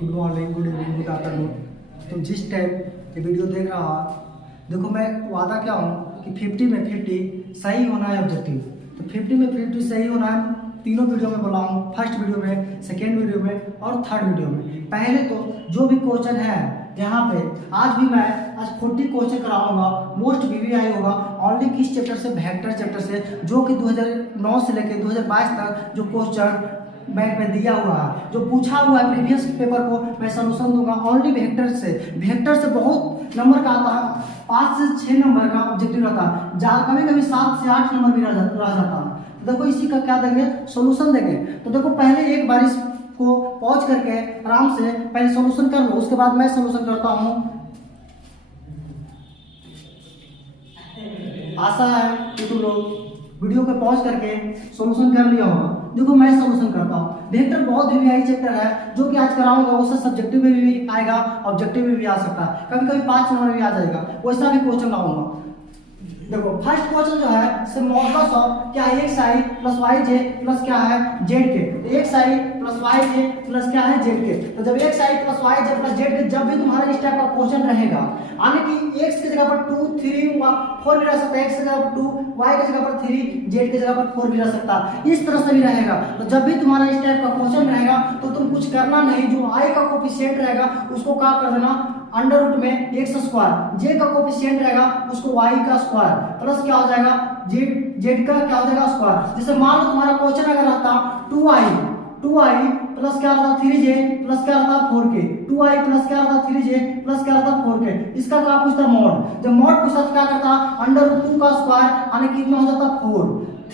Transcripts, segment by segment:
Good morning, good evening, good afternoon. तो जिस time ये वीडियो देख रहा है, देखो मैं वादा क्या हूँ कि 50 में 50 सही होना है ऑब्जेक्टिव। तो 50 में 50 सही होना है, तीनों वीडियो में बोला हूँ, फर्स्ट वीडियो में, सेकेंड वीडियो में और थर्ड वीडियो में। पहले तो जो भी क्वेश्चन है यहाँ पे आज भी मैं 40 क्वेश्चन कराऊंगा, मोस्ट वीवीआई होगा। ओनली किस चैप्टर से? वेक्टर चैप्टर से, जो कि 2009 से लेकर 2022 तक जो क्वेश्चन बैंक में दिया हुआ है, जो पूछा हुआ है प्रीवियस पेपर को मैं सलूशन दूंगा ओनली वेक्टर से। वेक्टर से बहुत नंबर का आता है, 5 से 6 नंबर का ऑब्जेक्टिव रहता है, जहाँ कभी कभी 7 से 8 नंबर भी रह जाता है। तो देखो इसी का क्या देंगे, सोल्यूशन देंगे। तो देखो पहले एक बार इसको पॉज करके आराम से पहले सोल्यूशन कर लो, उसके बाद मैं सोल्यूशन करता हूँ। आशा है कि तुम लोग वीडियो को पॉज करके सॉल्यूशन कर लिया होगा। देखो मैं सॉल्यूशन करता हूँ। वेक्टर बहुत वीवीआई चैप्टर है, जो कि आज कराऊंगा, उससे सब्जेक्टिव में भी आएगा, ऑब्जेक्टिव में भी आ सकता है, कभी कभी 5 नंबर भी आ जाएगा, वैसा भी क्वेश्चन लाऊंगा। देखो फर्स्ट क्वेश्चन जो है से मॉडुलस ऑफ क्या है, एक्स आई प्लस वाई जे प्लस क्या है जेड के। एक्स आई प्लस वाई जे प्लस क्या है जेड के। तो जब एक्स आई प्लस वाई जे प्लस जेड के, जब भी तुम्हारा इस टाइप का क्वेश्चन रहेगा, यानी कि एक्स की जगह पर 2 3 4 भी रह सकता है, एक्स की जगह पर 2, वाई की जगह पर 3, जेड की जगह पर 4 भी रह सकता है, इस तरह से भी रहेगा। तो जब भी तुम्हारा इस टाइप का क्वेश्चन रहेगा तो तुम कुछ करना नहीं, जो आई का कोफिशिएंट रहेगा उसको क्या कर देना, अंडर रूट में एक्स स्क्वायर, जे का कोफिशिएंट रहेगा उसको वाई का स्क्वायर प्लस क्या हो जाएगा जेड का क्या हो जाएगा स्क्वायर। जैसे मान लो तुम्हारा क्वेश्चन अगर रहता 2i प्लस क्या रहता 3j प्लस क्या रहता 4k, 2i प्लस क्या रहता 3j प्लस क्या रहता 4k, इसका क्या पूछता मॉड। जब मॉड पूछता तो क्या करता, अंडर रूट 2 का स्क्वायर यानी कितना हो जाता 4,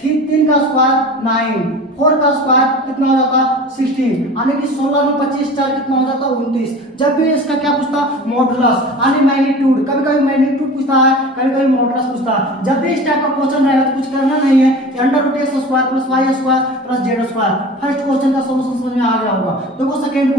3 का स्क्वायर 9, 4 का स्क्वायर कितना हो जाता 16, यानी कि 16 में 25 4 कितना हो जाता 29। जब भी इसका क्या पूछता मॉडुलस यानी मैग्नीट्यूड, कभी कभी मैग्नीट्यूड पूछता है, कभी कभी मॉडुलस पूछता है। जब भी इस टाइप का क्वेश्चन रहेगा तो कुछ करना नहीं है, under root X square plus Y square plus Z square. First question का सॉल्यूशन समझ में आ गया होगा। देखो सेकंड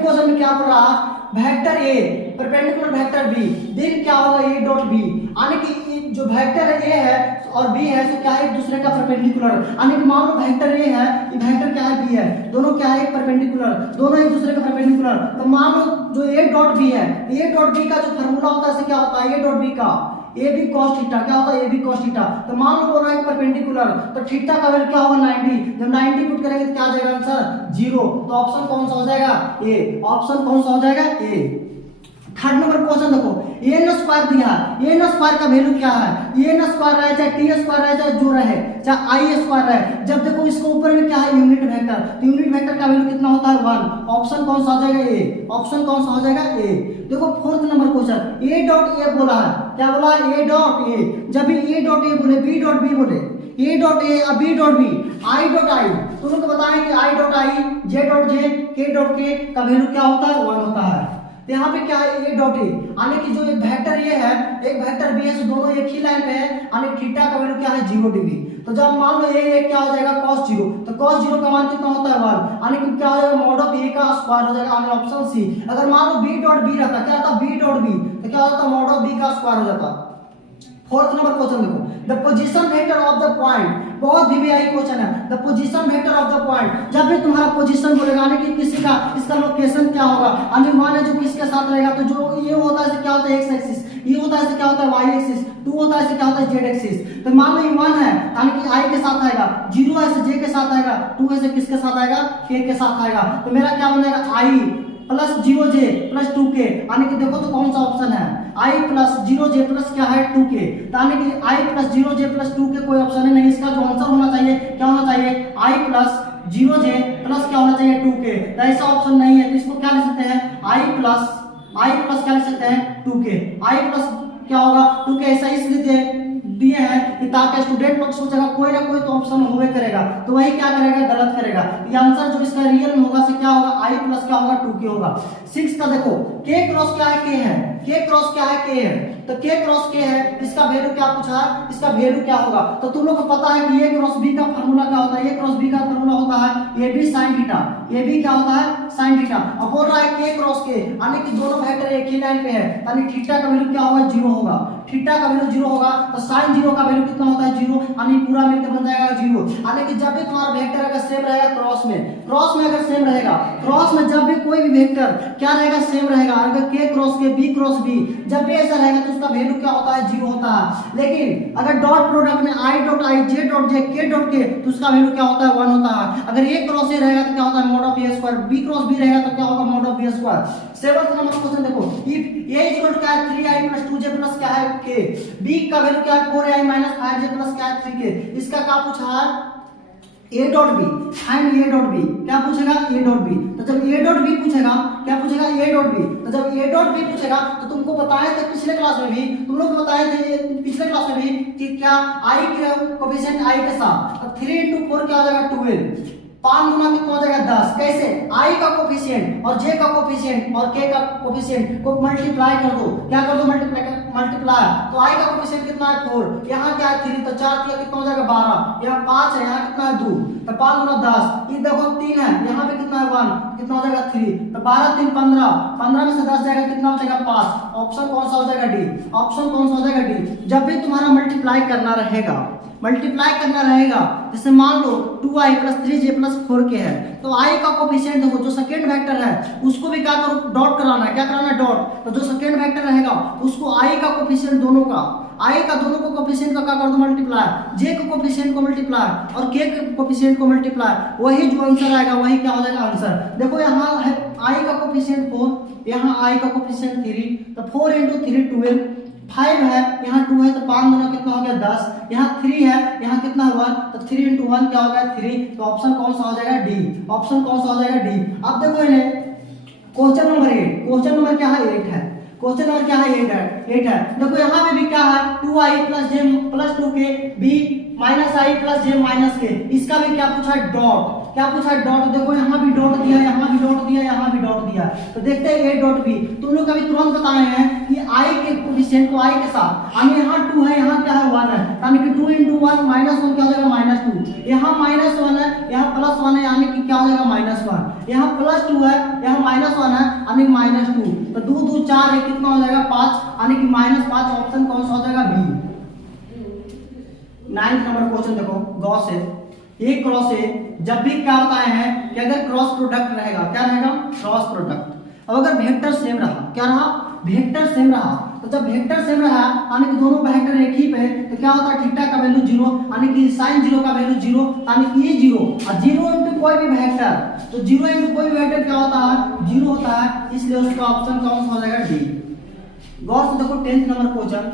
क्वेश्चन में क्या बोल रहा है, vector A perpendicular vector B, then क्या होगा ए डॉट बी, यानी कि जो वेक्टर ए है और बी है तो क्या है एक दूसरे का परपेंडिकुलर, यानी कि मान लो वेक्टर ए है, ये वेक्टर क्या है बी है, दोनों क्या है परपेंडिकुलर, दोनों एक दूसरे का परपेंडिकुलर। तो मान लो जो ए डॉट बी है, ए डॉट बी का जो फार्मूला होता है क्या होता है, ए डॉट बी का ए बी कॉस थीटा क्या होता है, ए बी कॉस थीटा। तो मान लो बोल रहा है परपेंडिकुलर, तो थीटा का वैल्यू क्या होगा 90, जब 90 पुट करेंगे तो क्या आ जाएगा आंसर 0। तो ऑप्शन कौन सा हो जाएगा ए, ऑप्शन कौन सा हो जाएगा ए। थर्ड नंबर क्वेश्चन देखो, ए न स्क्वायर दिया है, ए न स्क्वायर का वैल्यू क्या है, ए न स्क्वायर रहे चाहे टी स्क्वायर रहे चाहे जो रहे चाहे आई स्क्वायर रहे, जब देखो इसको ऊपर में क्या है यूनिट वेक्टर, तो यूनिट वेक्टर का वैल्यू कितना होता है 1। ऑप्शन कौन सा हो जाएगा ए, ऑप्शन कौन सा हो जाएगा ए। देखो फोर्थ नंबर क्वेश्चन, ए डॉट ए बोला है, क्या बोला ए डॉट ए, जब भी ए डॉट ए बोले बी डॉट बी बोले, ए डॉट ए और B dot B, I dot I, तुम लोग बताएं कि आई डॉट आई, जे डॉट जे, के डॉट के का वैल्यू क्या होता है 1 होता है। तो यहाँ पे क्या है ए डॉट ए, यानी कि जो एक वेक्टर ये है एक वेक्टर बी है, तो दोनों एक ही लाइन पे है, यानी थीटा का वैल्यू क्या है 0 डिग्री। तो जब मान लो ए क्या हो जाएगा cos 0, तो cos 0 का मान कितना होता है 1, यानी कि क्या हो जाएगा मॉड ऑफ ए का स्क्वायर हो जाएगा, यानी ऑप्शन सी। अगर मान लो बी डॉट बी रहता, क्या रहता बी डॉट बी, तो क्या होता मॉड ऑफ बी का स्क्वायर हो जाता। फोर्थ नंबर क्वेश्चन देखो, the position vector of the point, बहुत वीवीआई क्वेश्चन है, the position vector of the point. जब भी तुम्हारा पोजीशन बोलेगा यानी कि किसी का इसका लोकेशन क्या होगा, यानी मान लो जो किसके साथ रहेगा, तो जो ये होता है क्या होता है एक्स एक्सिस, ये होता है क्या होता है वाई एक्सिस, 2 होता है क्या होता है जेड एक्सिस। तो मान लो ये 1 है यानी कि आई के साथ आएगा, 0 है जे के साथ आएगा, 2 है किसके साथ आएगा के के साथ आएगा। तो मेरा क्या बन जाएगा आई प्लस 0j प्लस 2k, यानी कि देखो तो कौन सा ऑप्शन है i प्लस 0j प्लस क्या है 2k, यानी कि i plus 0j plus 2k कोई ऑप्शन ही नहीं, इसका जो आंसर होना चाहिए क्या होना चाहिए i प्लस 0j प्लस क्या होना चाहिए 2k। तो ऐसा ऑप्शन नहीं है, तो इसको क्या लिख सकते हैं i प्लस क्या लिख सकते हैं 2k, i प्लस क्या होगा 2k। ऐसा इसलिए दिए हैं कि ताकि स्टूडेंट लोग सोचेगा कोई ना कोई तो ऑप्शन होवे करेगा, तो वही क्या करेगा गलत करेगा। ये आंसर जो इसका रियल में होगा से क्या होगा i प्लस क्या होगा 2k होगा। 6 का देखो k क्रॉस क्या है k है, k क्रॉस क्या है k है, तो k क्रॉस k है, इसका वैल्यू क्या पूछा है, इसका वैल्यू क्या होगा। तो तुम लोग को पता है कि a क्रॉस b का फार्मूला क्या होता है, a क्रॉस b का फार्मूला होता है ab sin थीटा, ab क्या होता है sin थीटा। अब बोल रहा है k क्रॉस k, यानी कि दोनों वेक्टर एक ही लाइन पे है, यानी थीटा का वैल्यू क्या होगा 0 होगा, थीटा का वैल्यू 0 होगा, तो sin 0 का वैल्यू कितना होता है जीरो, यानी पूरा मिलकर बन जाएगा जीरो। यानी कि जब भी तुम्हारा वेक्टर अगर सेम रहेगा क्रॉस में अगर सेम रहेगा, क्रॉस में जब भी कोई भी वेक्टर क्या रहेगा सेम रहेगा, अगर के क्रॉस के बी क्रॉस बी जब भी ऐसा रहेगा तो उसका वैल्यू क्या होता है जीरो होता है। लेकिन अगर डॉट प्रोडक्ट में आई डॉट आई जे डॉट जे के डॉट के तो उसका वैल्यू क्या होता है वन होता है। अगर ए क्रॉस ए रहेगा तो क्या होता है mod of A square, B cross B रहेगा तो क्या होगा mod of B square. Seventh number question देखो, if A is equal to क्या है 3i + 2j + क्या है k, b का वैल्यू क्या है 4ai - 5j + क्या है 3k, इसका क्या पूछा है a dot b, find a dot b, क्या पूछेगा a डॉट b। तो जब a डॉट b पूछेगा क्या पूछेगा a डॉट b, तो जब a डॉट b पूछेगा तो तुमको बताए थे पिछले क्लास में भी, तुम लोग बताए थे पिछले क्लास में भी कि क्या i के कोएफिशिएंट i के साथ, तो 3 × 4 क्या हो जाएगा 12, 5 गुना कितना हो जाएगा 10। कैसे i का कोएफिशिएंट और j का कोएफिशिएंट और k का कोएफिशिएंट को मल्टीप्लाई कर दो, क्या कर दो मल्टीप्लाई, तो i का कोएफिशिएंट कितना है 4, यहाँ क्या है 3, तो 4 किया कितना हो जाएगा 12, यहाँ 5 है, यहाँ कितना है 2, तो 5 गुना 10, ये देखो 3 है, यहाँ पे कितना है 1, कितना हो जाएगा 3, तो 12 3 15, 15 में से 10 जाएगा कितना हो जाएगा 5, ऑप्शन कौन सा हो जाएगा डी, ऑप्शन कौन सा हो जाएगा डी। जब भी तुम्हारा मल्टीप्लाई करना रहेगा जैसे मान लो 2i + 3j + 4k है, तो i का कोएफिशिएंट देखो जो सेकंड वेक्टर है उसको भी क्या करो डॉट कराना है, क्या कराना है डॉट, तो जो सेकंड वेक्टर रहेगा उसको i का कोएफिशिएंट दोनों का दोनों को कोएफिशिएंट का क्या कर दो मल्टीप्लाई, j के कोएफिशिएंट को मल्टीप्लाई और k के कोएफिशिएंट को मल्टीप्लाई, वही जो आंसर आएगा वही क्या हो जाएगा आंसर। देखो यहाँ है i का कोएफिशिएंट 4, यहाँ i का कोएफिशिएंट 3, तो 4 × 3 12, 5 है, यहाँ 2 है, तो 5 गुना कितना हो गया 10, यहाँ 3 है, यहाँ कितना हुआ, तो 3 × 1 क्या हो गया 3, तो ऑप्शन कौन सा हो जाएगा डी, ऑप्शन कौन सा हो जाएगा डी। अब देखो इन्हें क्वेश्चन नंबर 8, क्वेश्चन नंबर क्या है 8 है, क्वेश्चन नंबर क्या है 8 है। देखो यहाँ पे भी क्या है 2i + j + 2k b - i + j - k, इसका भी क्या पूछा है डॉट, क्या पूछा है डॉट। देखो यहाँ भी डॉट दिया, यहाँ भी डॉट दिया, यहाँ भी डॉट दिया, तो देखते हैं a डॉट b। तुम लोग अभी तुरंत बताए हैं कि i के कोएफिशिएंट को i के साथ, यानी यहाँ 2 है, यहाँ क्या है 1 है, यानी कि 2 × 1 -1 क्या हो जाएगा -2, यहाँ -1 है, यहाँ +1 है, यानी कि क्या हो जाएगा -1, यहाँ +2 है, यहाँ -1 है, यानी -2, तो 2 2 4 है, कितना हो जाएगा 5, यानी कि -5, ऑप्शन कौन सा हो जाएगा बी। 9th नंबर क्वेश्चन देखो गौर से, ए क्रॉस ए जब भी क्या बताए हैं कि अगर क्रॉस प्रोडक्ट रहेगा, क्या रहेगा क्रॉस प्रोडक्ट। अब अगर वेक्टर सेम रहा, क्या रहा वेक्टर सेम रहा, तो जब वेक्टर सेम रहा यानी कि दोनों वेक्टर एक ही पे, तो क्या होता है थीटा का वैल्यू 0, यानी कि sin 0 का वैल्यू 0, यानी कि ये 0 और 0 × कोई भी वेक्टर, तो 0 × कोई भी वेक्टर क्या होता है 0 होता है, इसलिए उसका ऑप्शन कौन सा हो जाएगा डी। गौर से देखो 10th नंबर क्वेश्चन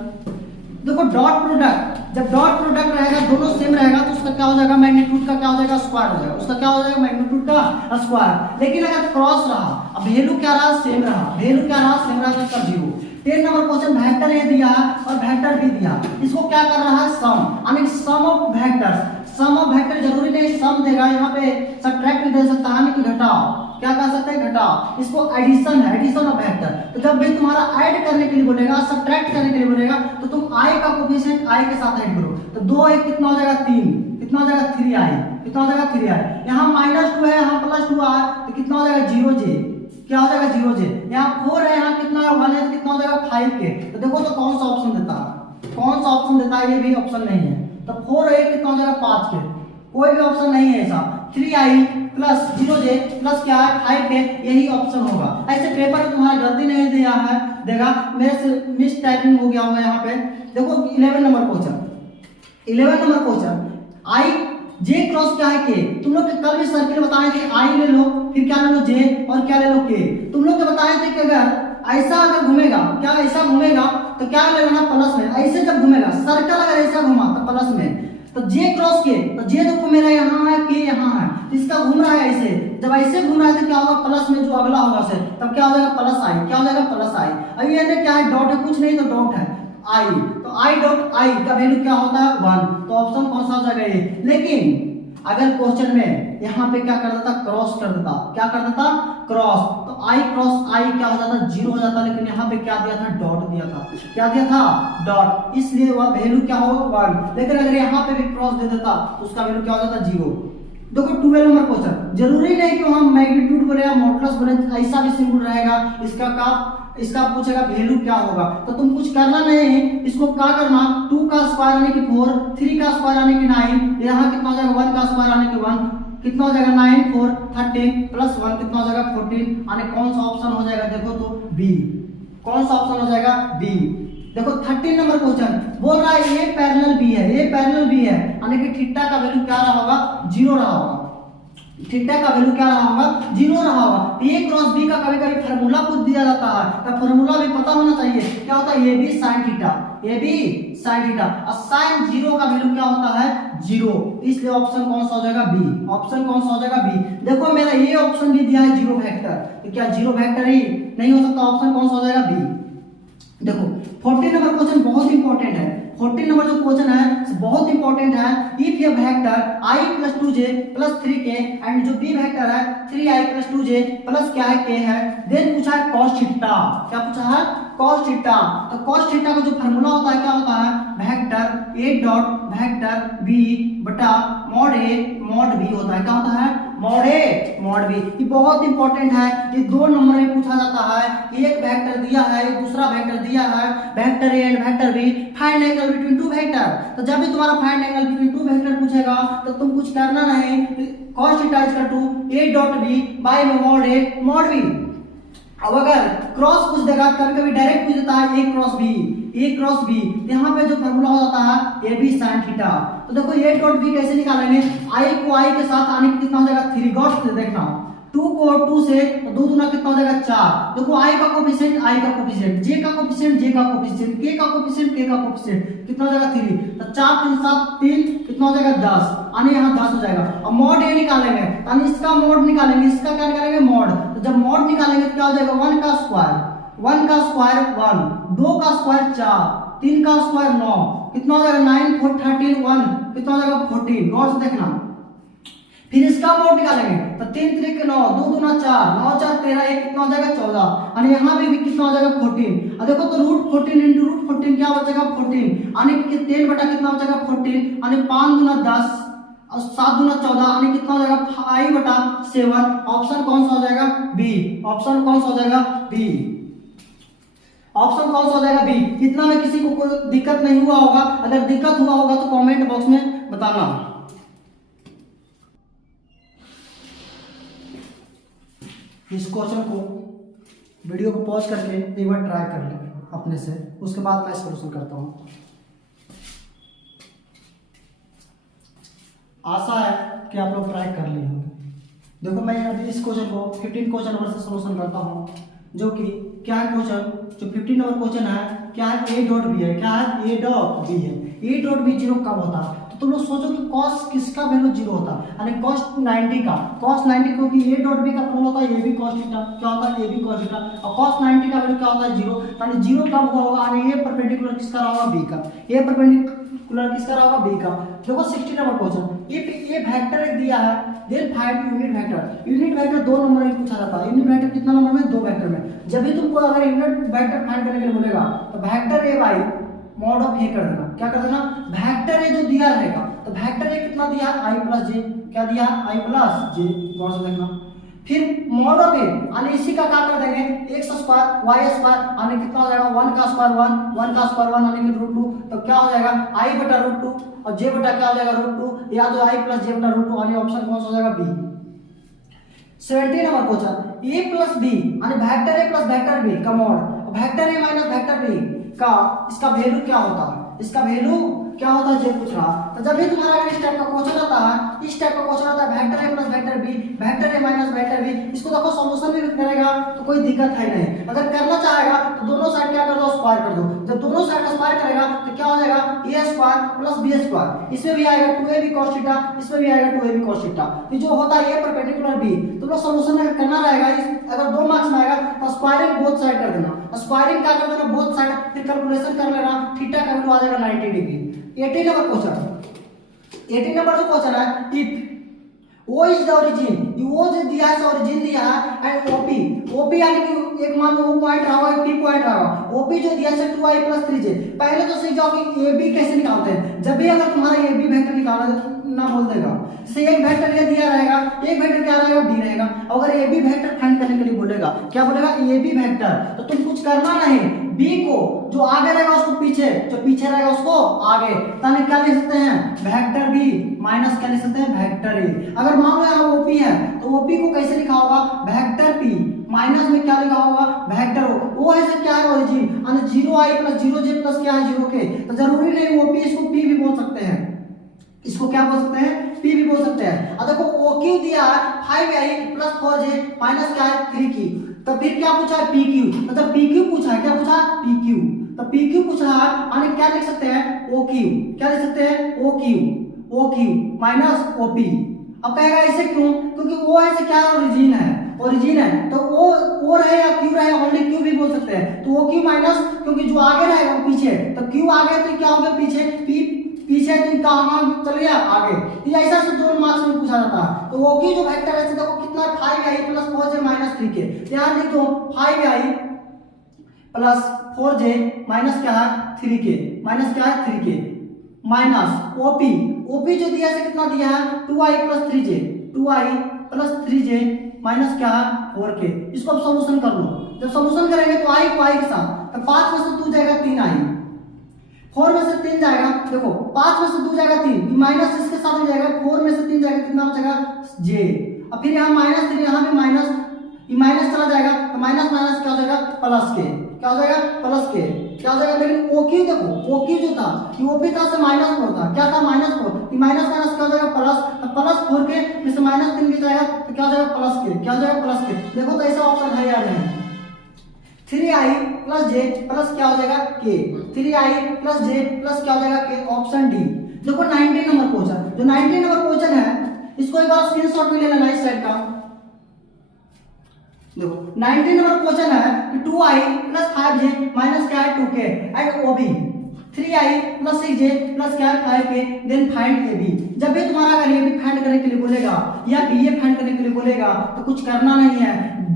देखो, डॉट प्रोडक्ट, जब डॉट प्रोडक्ट रहेगा दोनों सेम रहेगा तो उसका क्या हो जाएगा मैग्नीट्यूड का क्या हो जाएगा स्क्वायर हो जाएगा, उसका क्या हो जाएगा मैग्नीट्यूड का स्क्वायर। लेकिन अगर क्रॉस रहा, अब वैल्यू क्या रहा सेम रहा, वैल्यू क्या रहा सेम रहा, तो उसका 0। 10 नंबर क्वेश्चन वेक्टर ए दिया है और वेक्टर बी दिया, इसको क्या कर रहा है सम, यानी sum of vectors, sum of vector जरूरी नहीं सम देगा, यहाँ पे सब्ट्रैक्ट भी दे सकता है, कि घटाओ, क्या कह सकते हैं घटाओ, इसको एडिशन है, एडिशन ऑफ वेक्टर। तो जब भी तुम्हारा ऐड करने के लिए बोलेगा, सब्ट्रैक्ट करने के लिए बोलेगा, तो तुम i का कोएफिशिएंट i के साथ ऐड करो, तो 2 1 कितना हो जाएगा 3, कितना हो जाएगा 3i, कितना हो जाएगा 3i, यहाँ -2 है, यहाँ +2 है, तो कितना हो जाएगा 0j, क्या हो जाएगा 0j, यहाँ 4 है, यहाँ कितना है 1 है, तो कितना हो जाएगा 5k। तो देखो तो कौन सा ऑप्शन देता है, कौन सा ऑप्शन देता है, ये भी ऑप्शन नहीं है, तो 4 है कितना हो जाएगा 5k, कोई भी ऑप्शन नहीं है ऐसा। 3i + 0j + क्या है 5k, यही ऑप्शन होगा। ऐसे पेपर में तुम्हारा गलती नहीं दिया है, देगा मेरे से मिस टाइपिंग हो गया होगा यहाँ पे। देखो 11 number question, 11 number question i j cross क्या है k, तुम लोग कल भी सर्किल बताए थे, i ले लो फिर क्या ले लो j और क्या ले लो k। तुम लोग बताए थे कि अगर ऐसा अगर घूमेगा, क्या ऐसा घूमेगा तो क्या ले लेना प्लस में, ऐसे जब घूमेगा सर्कल अगर ऐसा घुमा तो प्लस में, तो j क्रॉस k, तो j देखो मेरा यहाँ है k यहाँ है, तो इसका घूम रहा है ऐसे, जब ऐसे घूम रहा है तो क्या होगा प्लस में जो अगला होगा से, तब क्या हो जाएगा +i, क्या हो जाएगा +i। अभी ये क्या है डॉट है, कुछ नहीं तो डॉट है i, तो i डॉट i का वैल्यू क्या होता है 1, तो ऑप्शन कौन सा हो जाएगा ये। लेकिन अगर क्वेश्चन में यहाँ पे क्या कर देता क्रॉस कर देता, क्या कर देता क्रॉस, तो i क्रॉस i क्या हो जाता 0 हो जाता, लेकिन यहाँ पे क्या दिया था डॉट दिया था, क्या दिया था डॉट, इसलिए वह वैल्यू क्या होगा 1। लेकिन अगर यहाँ पे भी क्रॉस दे देता तो उसका वैल्यू क्या हो जाता 0। देखो 12 नंबर क्वेश्चन, जरूरी नहीं कि हम मैग्नीट्यूड बोले या मॉडुलस बोले, ऐसा भी सिंबल रहेगा, इसका का इसका पूछेगा वैल्यू क्या होगा, तो तुम कुछ करना नहीं, इसको क्या करना, 2 का स्क्वायर आने की 4, 3 का स्क्वायर आने की 9, यहाँ कितना हो जाएगा 1 का स्क्वायर आने की 1, कितना हो जाएगा 9 4 13 प्लस 1 कितना हो जाएगा 14, यानी कौन सा ऑप्शन हो जाएगा, देखो तो बी, कौन सा ऑप्शन हो जाएगा बी। देखो 13 नंबर क्वेश्चन बोल रहा है ए पैरेलल बी है, ए पैरेलल बी है, यानी कि थीटा का वैल्यू क्या रहा होगा, 0 रहा होगा, थीटा का वैल्यू क्या रहा होगा, 0 रहा होगा। ए क्रॉस बी का कभी कभी फार्मूला पूछ दिया जाता है, तो फार्मूला भी पता होना चाहिए, क्या होता है ए बी साइन थीटा, ए बी साइन थीटा, और साइन 0 का वैल्यू क्या होता है 0, इसलिए ऑप्शन कौन सा हो जाएगा बी, ऑप्शन कौन सा हो जाएगा बी। देखो मेरा ये ऑप्शन भी दिया है 0 वेक्टर, तो क्या 0 वेक्टर ही नहीं हो सकता, ऑप्शन कौन सा हो जाएगा बी। देखो 14 नंबर क्वेश्चन बहुत इंपॉर्टेंट है, 14 नंबर जो क्वेश्चन है बहुत इंपॉर्टेंट है। If A vector i + 2j + 3k and जो b वेक्टर है 3i + 2j + क्या है k है, देन पूछा है cos थीटा, क्या पूछा है cos थीटा। तो cos थीटा का जो फार्मूला होता है क्या होता है, vector a dot vector b बटा mod a mod b होता है, क्या होता है mod a mod b। ये बहुत इंपॉर्टेंट है, ये 2 नंबर में पूछा जाता है, एक वेक्टर दिया है, एक दूसरा वेक्टर दिया है, vector a and vector b, find angle between 2 vector. तो जब भी तुम्हारा फाइंड एंगल बिटवीन 2 वेक्टर पूछेगा तो तुम कुछ करना नहीं, cos theta = a dot b by mod a mod b। अब अगर क्रॉस पूछ देगा कभी कभी डायरेक्ट पूछ देता है a क्रॉस b, यहाँ पे जो फार्मूला हो जाता है ए बी साइन थीटा। तो देखो a डॉट b कैसे निकालेंगे, i को i के साथ आने की कितना हो जाएगा 3, गौर से देखना 2 को 2 से 2 दूना कितना हो जाएगा 4। देखो i का कोफिशिएंट j का कोफिशिएंट k का कोफिशिएंट कितना हो जाएगा 3, तो 4 3 7 3 कितना हो जाएगा 10, यानी यहाँ 10 हो जाएगा। अब मॉड ए निकालेंगे, यानी इसका मॉड निकालेंगे, इसका क्या निकालेंगे मॉड, तो जब मॉड निकालेंगे तो क्या हो जाएगा 1 का स्क्वायर 1, 2 का स्क्वायर 4, 3 का स्क्वायर 9, कितना हो जाएगा 9 4 13 1 कितना हो जाएगा 14, गौर से देखना। फिर इसका मॉड निकालेंगे तो 3 3 के 9, 2 दूना 4, 9 4 13 1 कितना हो जाएगा 14, यानी यहाँ पे भी कितना हो जाएगा 14। अब देखो तो √14 × √14 क्या बचेगा 14, यानी कि 10 बटा कितना बचेगा 14, यानी 5 दूना 10 और 7 दूना 14, यानी कितना हो जाएगा 5 बटा 7। ऑप्शन कौन सा हो जाएगा बी, ऑप्शन कौन सा हो जाएगा बी, ऑप्शन कौन सा हो जाएगा बी। इतना में किसी को कोई दिक्कत नहीं हुआ होगा, अगर दिक्कत हुआ होगा तो कमेंट बॉक्स में बताना। इस क्वेश्चन को वीडियो को पॉज करके एक बार ट्राई कर लें अपने से, उसके बाद मैं सॉल्यूशन करता हूँ। आशा है कि आप लोग ट्राई कर लिए होंगे। देखो मैं अभी इस क्वेश्चन को 15 क्वेश्चन नंबर से सॉल्यूशन करता हूँ, जो कि क्या है क्वेश्चन, जो 15 नंबर क्वेश्चन है क्या है a डॉट b है, क्या है a डॉट b है। a डॉट b 0 कब होता है, तो तुम लोग सोचो कि cos किसका वैल्यू 0 होता है, यानी cos 90 का, cos 90 क्योंकि a डॉट b का फॉर्मूला होता है a b cos थीटा, क्या होता है a b cos थीटा, और cos 90 का वैल्यू क्या होता है 0, यानी 0 कब हुआ होगा, यानी a परपेंडिकुलर किसका रहा होगा b का, a परपेंडिकुलर किसका रहा होगा b का। देखो 16 नंबर क्वेश्चन, इफ ये वेक्टर एक दिया है, then find unit vector. Unit vector 2 number में पूछा जाता है, यूनिट वेक्टर कितना नंबर में 2 वेक्टर में। जब भी तुमको अगर यूनिट वेक्टर फाइंड करने के लिए बोलेगा तो vector a by mod of a कर देना, क्या कर देना, वेक्टर a जो दिया रहेगा तो वेक्टर a कितना दिया है i प्लस j, क्या दिया है i प्लस j, गौर से देखना। फिर मॉड ऑफ a यानी इसी का क्या कर देंगे x स्क्वायर y स्क्वायर, यानी कितना हो जाएगा 1 का स्क्वायर 1 का स्क्वायर 1 यानी कि √2, तो क्या हो जाएगा i बटा √2 और j बटा क्या हो जाएगा √2, या तो i प्लस j बटा √2, यानी ऑप्शन कौन सा हो जाएगा B. 17 number question, a plus b यानी vector a plus vector b का mod, vector a minus vector b का इसका वैल्यू क्या होता है, इसका वैल्यू क्या होता है ये पूछ रहा। तो जब भी तुम्हारा इस टाइप का क्वेश्चन आता है, इस टाइप का क्वेश्चन आता है vector a plus vector b, vector a minus vector b, इसको देखो सॉल्यूशन भी करेगा तो कोई दिक्कत है नहीं। अगर करना चाहेगा तो दोनों साइड क्या कर दो स्क्वायर कर दो, जब दोनों साइड स्क्वायर करेगा तो क्या हो जाएगा a square plus b square, इसमें भी आएगा 2ab cos थीटा, इसमें भी आएगा 2ab cos थीटा। तो जो होता है a परपेंडिकुलर b, तो लोग सॉल्यूशन अगर करना रहेगा, अगर 2 मार्क्स में आएगा तो स्क्वायरिंग बोथ साइड कर देना, स्क्वायरिंग क्या कर देना बोथ साइड, फिर कैलकुलेशन कर लेना, थीटा का वैल्यू आ जाएगा 90 डिग्री। 18 नंबर क्वेश्चन, 18 नंबर जो क्वेश्चन है, if O is the origin, वो जो दिया है ओरिजिन दिया है एंड OP यानी कि एक मान लो वो पॉइंट रहा होगा, P पॉइंट रहा होगा, OP जो दिया है 2i + 3j। पहले तो सीख जाओ कि AB कैसे निकालते हैं। जब भी अगर तुम्हारा AB वेक्टर निकालना है तो ना बोल देगा। जैसे एक वेक्टर ये दिया रहेगा, एक वेक्टर क्या रहेगा, बी रहेगा। अगर ए बी वेक्टर फाइंड करने के लिए बोलेगा, क्या बोलेगा, ए बी वेक्टर, तो तुम कुछ करना नहीं, बी को जो आगे रहेगा उसको पीछे, जो पीछे रहेगा उसको आगे, ताकि क्या लिख सकते हैं, वेक्टर बी माइनस क्या लिख सकते हैं, वेक्टर ए। अगर मान लो यहाँ ओपी है तो ओपी को कैसे लिखा होगा, वेक्टर पी माइनस में क्या लिखा होगा, वेक्टर ओ ऐसे क्या है ओरिजिन, और 0i प्लस 0j प्लस क्या है 0k, तो जरूरी नहीं ओपी, इसको पी भी बोल सकते हैं, इसको क्या बोल सकते हैं, पी भी बोल सकते हैं। अब देखो ओ क्यू दिया है 5i प्लस 4j माइनस क्या है 3q, तो फिर क्या पूछा है, पी क्यू, मतलब पी क्यू पूछा है, क्या पूछा है, पी क्यू, तो पी क्यू पूछ रहा है, यानी क्या लिख सकते हैं, ओ क्यू, क्या लिख सकते हैं, O Q minus O P. अब कहेगा ऐसे क्यों, क्योंकि ओ ऐसे क्या ओरिजिन है, ओरिजिन है, तो ओ रहे या क्यू रहे, ओनली क्यू भी बोल सकते हैं, तो ओ क्यू माइनस, क्योंकि जो आगे रहेगा वो पीछे, तो क्यू आगे तो क्या हो गया पीछे, पी पीछे तो कहां चल गया आगे, ये ऐसा से 2 मार्क्स में पूछा जाता है। तो ओ क्यू जो वेक्टर है देखो कितना 5i plus 4j minus 3k, ध्यान लिख दो 5i प्लस 4j माइनस क्या है 3k, माइनस क्या है 3k माइनस ओपी, ओपी जो दिया है कितना दिया है 2i plus 3j, 2i plus 3j minus क्या है 4k। इसको अब सॉल्यूशन कर लो, जब सॉल्यूशन करेंगे तो i को i के साथ, तो 5 में से 2 जाएगा 3i, 4 में से 3 जाएगा, देखो 5 में से 2 जाएगा 3, माइनस इसके साथ हो जाएगा, 4 में से 3 जाएगा, कितना बचेगा j, अब फिर यहाँ माइनस 3, यहाँ भी माइनस, ये माइनस चला जाएगा, तो माइनस माइनस क्या हो जाएगा प्लस के, क्या हो जाएगा प्लस के, क्या हो जाएगा, लेकिन ओ क्यू देखो, ओ क्यू जो था कि ओ पी था से माइनस 4 था, क्या था माइनस 4, ये माइनस माइनस क्या हो जाएगा प्लस, तो प्लस 4 के में से माइनस 3 भी जाएगा, तो क्या हो जाएगा प्लस के, क्या हो जाएगा प्लस के। देखो तो ऐसा ऑप्शन है या नहीं, 3i प्लस j प्लस क्या हो जाएगा k, 3i plus j plus क्या हो जाएगा k, ऑप्शन डी। देखो 19 नंबर क्वेश्चन, जो 19 नंबर क्वेश्चन है इसको एक बार स्क्रीनशॉट में ले लेना इस साइड का, देखो 19 नंबर क्वेश्चन है कि 2i प्लस 5j माइनस क्या है 2k and OB 3i plus 6j plus क्या है 5k, देन फाइंड AB। जब भी तुम्हारा अगर AB फाइंड करने के लिए बोलेगा या BA फाइंड करने के लिए बोलेगा तो कुछ करना नहीं है,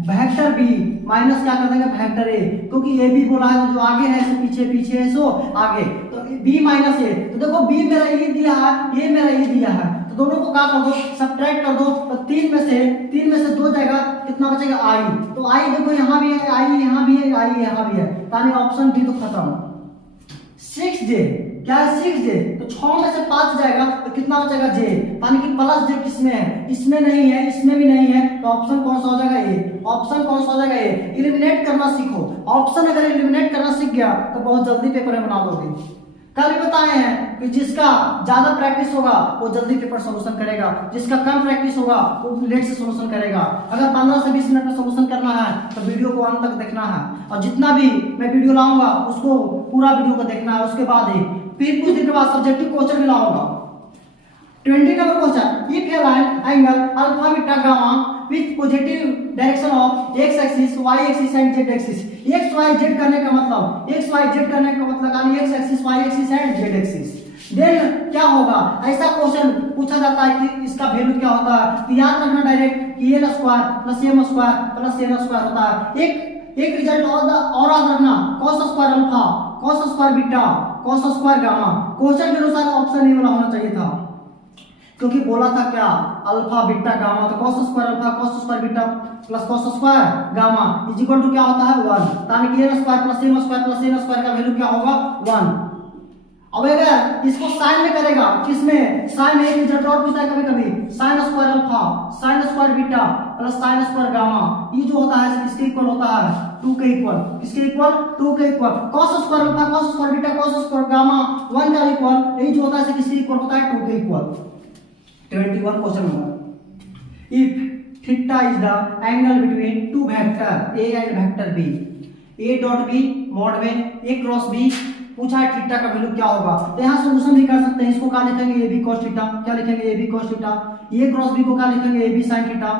वेक्टर B माइनस क्या कर देंगे वेक्टर A, क्योंकि AB बोला है तो जो आगे है सो पीछे, पीछे है सो आगे, तो B माइनस A, तो देखो B मेरा ये दिया है, ये मेरा ये दिया है, दोनों को क्या कर दो, सब्ट्रैक्ट कर दो, तो 3 में से 2 जाएगा, कितना बचेगा i, तो i देखो यहाँ भी है i, यहाँ भी है i, यहाँ भी है, यानी ऑप्शन डी तो खत्म। 6j क्या है 6j, तो 6 में से 5 जाएगा तो कितना बचेगा j, यानी कि प्लस j किसमें है, इसमें नहीं है, इसमें भी नहीं है, तो ऑप्शन कौन सा हो जाएगा ए, ऑप्शन कौन सा हो जाएगा ए। एलिमिनेट करना सीखो, ऑप्शन अगर एलिमिनेट करना सीख गया तो बहुत जल्दी पेपर में बना दोगे। कल भी बताए हैं कि जिसका ज्यादा प्रैक्टिस होगा वो जल्दी पेपर सॉल्यूशन करेगा, जिसका कम प्रैक्टिस होगा वो लेट से सॉल्यूशन करेगा। अगर 15 से 20 मिनट में सॉल्यूशन करना है तो वीडियो को अंत तक देखना है, और जितना भी मैं वीडियो लाऊंगा उसको पूरा वीडियो को देखना है। उसके बाद ही फिर कुछ दिन के बाद सब्जेक्टिव क्वेश्चन भी लाऊंगा। 20 number question, if A line angle alpha beta gamma with positive direction of x axis y axis and z axis, x y z करने का मतलब x y z करने का मतलब यानी x axis y axis and z axis, then क्या होगा, ऐसा क्वेश्चन पूछा जाता है कि इसका वैल्यू क्या होता है, तो याद रखना डायरेक्ट कि a square plus m square plus n square होता है। एक रिजल्ट और याद रखना, cos square alpha, cos square beta, cos square gamma, question के अनुसार ऑप्शन ए वाला होना चाहिए था, क्योंकि बोला था क्या अल्फा बीटा गामा, तो cos square alpha cos square beta plus cos square gamma is equal to क्या होता है 1, यानी कि n square plus m square plus n square का वैल्यू क्या होगा 1। अब अगर इसको साइन में करेगा, किसमें साइन में एक रिजल्ट और पूछता है कभी कभी, sin square alpha sin square beta plus sin square gamma, ये जो होता है किसके इक्वल होता है 2 के इक्वल, किसके इक्वल 2 के equal, cos square alpha cos square beta cos square gamma 1 का इक्वल, ये जो होता है किसके इक्वल होता है 2 के इक्वल। 21 क्वेश्चन होगा, if theta is the angle between two vector a and vector b, a dot b mod में a क्रॉस b पूछा है थीटा का वैल्यू क्या होगा, तो यहाँ सॉल्यूशन भी कर सकते हैं। इसको क्या लिखेंगे ab cos थीटा, क्या लिखेंगे ab cos theta, a cross b को क्या लिखेंगे ab sin theta,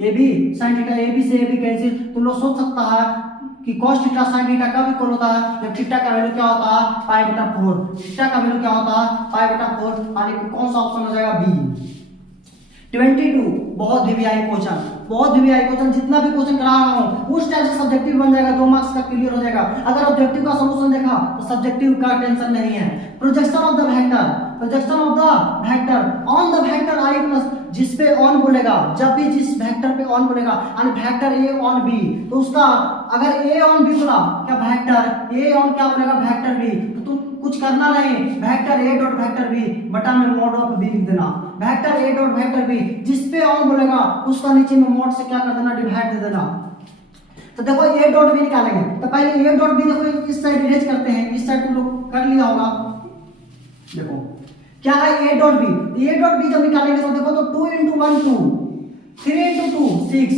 ab sin theta, ab से ab कैंसिल, तुम लोग सोच सकता है कि cos थीटा sin थीटा कब इक्वल होता है, जब थीटा का वैल्यू क्या होता है पाई बटा 4, थीटा का वैल्यू क्या होता है पाई बटा 4, यानी कि कौन सा ऑप्शन हो जाएगा बी। 22 बहुत वीवीआई क्वेश्चन, बहुत वीवीआई क्वेश्चन, जितना भी क्वेश्चन करा रहा हूं उस टाइप से सब्जेक्टिव बन जाएगा, 2 मार्क्स का क्लियर हो जाएगा। अगर ऑब्जेक्टिव का सॉल्यूशन देखा तो सब्जेक्टिव का टेंशन नहीं है। Projection of the vector, projection of the vector on the vector I plus, जिस पे ऑन बोलेगा, जब भी जिस वेक्टर पे ऑन बोलेगा यानी वेक्टर ए ऑन बी, तो उसका अगर ए ऑन बी बोला क्या वेक्टर ए ऑन क्या बोलेगा वेक्टर बी, तो तुम कुछ करना नहीं, vector A dot vector B बटा में मॉड ऑफ बी लिख देना, vector A dot vector B जिस पे ऑन बोलेगा उसका नीचे में मॉड से क्या कर देना डिवाइड दे देना। तो देखो ए डॉट बी निकालेंगे, तो पहले ए डॉट बी देखो इस साइड इरेज करते हैं, इस साइड तुम लोग कर लिया होगा। देखो क्या है A dot B, A dot B जब निकालेंगे तो देखो तो 2 × 1 2, 3 × 2 6,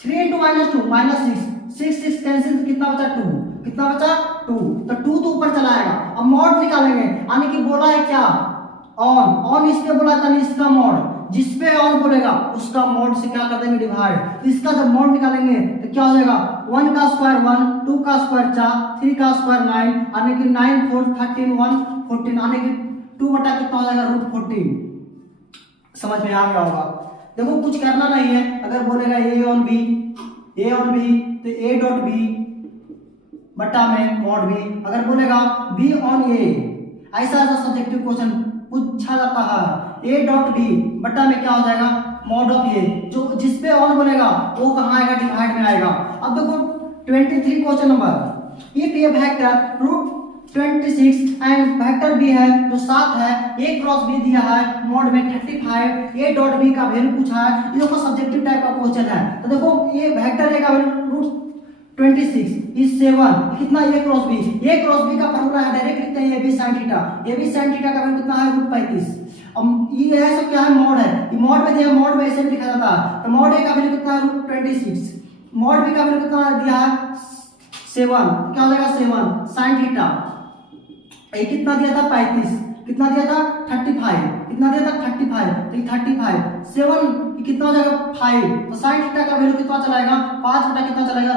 3 × -2 -6, 6 कैंसिल तो कितना बचा 2, कितना बचा 2, तो 2 तो ऊपर चला आएगा। अब मॉड निकालेंगे यानी कि बोला है क्या ऑन, ऑन इस पे बोला था इसका मॉड, जिस पे ऑन बोलेगा उसका मॉड से क्या कर देंगे डिवाइड, इसका जब मॉड निकालेंगे तो क्या हो जाएगा 1 का स्क्वायर 1, 2 का स्क्वायर 4, 3 का स्क्वायर 9 यानी कि 9 4 13 1 14 यानी कि 2 बटा कितना हो जाएगा √14। समझ में आ गया होगा। देखो कुछ करना नहीं है, अगर बोलेगा ए ऑन बी तो ए डॉट बी बटा में मॉड बी, अगर बोलेगा बी ऑन ए, ऐसा ऐसा सब्जेक्टिव क्वेश्चन पूछा जाता है, ए डॉट बी बटा में क्या हो जाएगा मॉड ऑफ ए, जो जिस पे ऑन बोलेगा वो कहाँ आएगा डिवाइड में आएगा। अब देखो 23 question number, if A vector √26 and vector B है जो 7 है, ए क्रॉस बी दिया है मॉड में 35, ए डॉट बी का वैल्यू पूछा है, ये देखो सब्जेक्टिव टाइप का क्वेश्चन है। तो देखो ये वेक्टर ए का वैल्यू √26 इज 7, कितना A cross B, A cross B का फॉर्मूला है डायरेक्ट लिखते हैं A B sin theta, A B sin theta का वैल्यू कितना है √35। अब ये है सब क्या है मॉड है, ये मॉड में दिया, मॉड में ऐसे भी लिखा जाता है, तो मॉड ए का वैल्यू कितना है √26, मॉड बी का वैल्यू कितना दिया है 7, क्या हो जाएगा 7 sin थीटा, ये कितना दिया था 35, कितना दिया था 35, कितना दिया था 35, तो ये 35 7 कितना हो जाएगा 5, तो sin थीटा का वैल्यू कितना चलाएगा 5 बटा कितना चलाएगा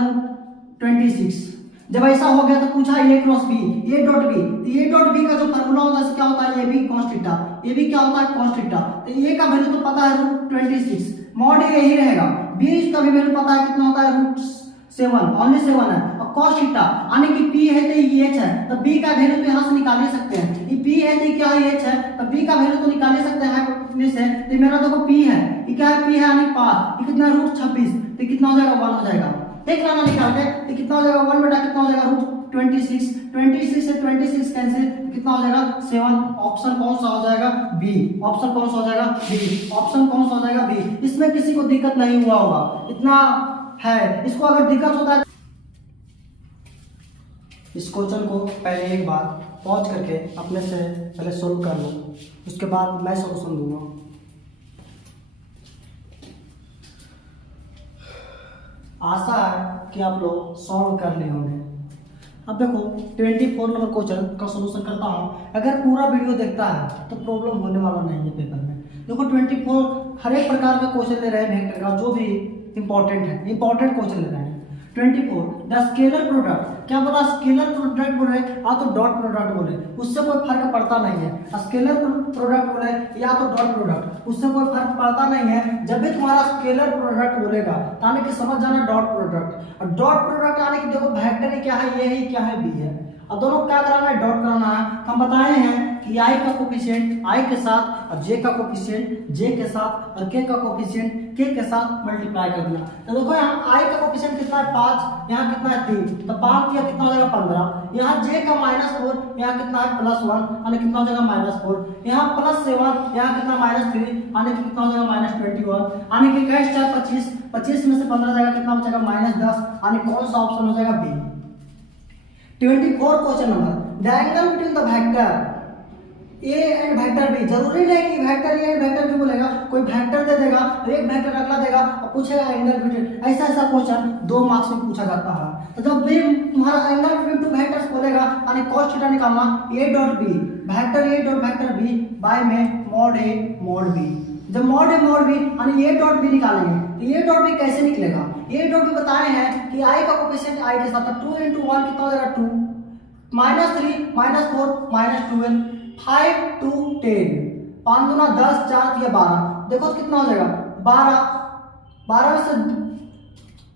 √26। जब ऐसा हो गया तो पूछा A cross B, A dot B, तो ए डॉट बी का जो फार्मूला होता है क्या होता है A B cos theta, A B क्या होता है cos थीटा, तो ए का वैल्यू तो पता है √26, मॉड ए यही रहेगा, बी का भी वैल्यू पता है कितना होता है √7, ओनली 7 है, और cos थीटा यानी कि p है तो ये h है, तो b का वैल्यू तो यहां से निकाल ही सकते हैं, ये p है तो क्या है h है, तो b का वैल्यू तो निकाल ही सकते हैं में से, तो मेरा देखो p है, ये क्या है p है यानी 5, ये कितना √26, तो कितना हो जाएगा 1 हो जाएगा, देख लेना निकाल के, तो कितना हो जाएगा 1 बटा कितना हो जाएगा √26, 26 से 26 कैंसिल, कितना हो जाएगा 7, ऑप्शन कौन सा हो जाएगा बी, ऑप्शन कौन सा हो जाएगा बी, ऑप्शन कौन सा हो जाएगा बी। इसमें किसी को दिक्कत नहीं हुआ होगा, इतना है, इसको अगर दिक्कत होता है इस क्वेश्चन को पहले एक बार पॉज करके अपने से पहले सोल्व कर लो, उसके बाद मैं सॉल्यूशन दूंगा। आशा है कि आप लोग सॉल्व कर लिए होंगे। अब देखो 24 नंबर क्वेश्चन का सॉल्यूशन करता हूँ, अगर पूरा वीडियो देखता है तो प्रॉब्लम होने वाला नहीं है पेपर में। देखो 24 हर एक प्रकार का क्वेश्चन ले रहे हैं वेक्टर का, जो भी इंपॉर्टेंट है, इंपॉर्टेंट क्वेश्चन ले रहे हैं। 24 द स्केलर प्रोडक्ट, क्या बोला स्केलर प्रोडक्ट बोले या तो डॉट प्रोडक्ट बोले, उससे कोई फर्क पड़ता नहीं है। स्केलर प्रोडक्ट बोले या तो डॉट प्रोडक्ट, उससे कोई फर्क पड़ता नहीं है। जब भी तुम्हारा स्केलर प्रोडक्ट बोलेगा यानी कि समझ जाना डॉट प्रोडक्ट, और डॉट प्रोडक्ट यानी कि देखो वेक्टर क्या है, ये है क्या है बी है, अब दोनों क्या कराना है डॉट कराना है। हम बताए हैं कि आई का कोफिशिएंट आई के साथ और जे का कोफिशिएंट जे के साथ और के का कोफिशिएंट के साथ मल्टीप्लाई कर दिया। तो देखो यहाँ आई का कोफिशिएंट कितना है 5, यहाँ कितना है 3, तो 5 किया कितना हो जाएगा 15, यहाँ जे का -4, यहाँ कितना है +1 यानी कितना हो जाएगा -4, यहाँ +7, यहाँ कितना -3 यानी कि कितना हो जाएगा -21 यानी कि कैश 4 25, 25 में से 15 जाएगा कितना बचेगा -10 यानी कौन सा ऑप्शन हो जाएगा B. 24 question number the angle between the vector A and vector B, जरूरी नहीं कि vector A and vector B बोलेगा, कोई वेक्टर दे देगा और एक वेक्टर अगला देगा और पूछेगा एंगल बिटवीन, ऐसा ऐसा क्वेश्चन 2 मार्क्स में पूछा जाता है। तो जब भी तुम्हारा एंगल बिटवीन टू वेक्टर्स बोलेगा यानी cos थीटा निकालना a dot b, vector a dot vector b by में मॉड a मॉड बी। जब मॉड a मॉड बी यानी a डॉट बी निकालेंगे तो a डॉट बी कैसे निकलेगा, a डॉट बी बताए हैं कि i का कोफिशिएंट i के साथ 2 × 1 कितना हो जाएगा 2, -3 -4 -12 5 to 10, 5 दूना 10 4 या 12, देखो कितना हो जाएगा 12 में से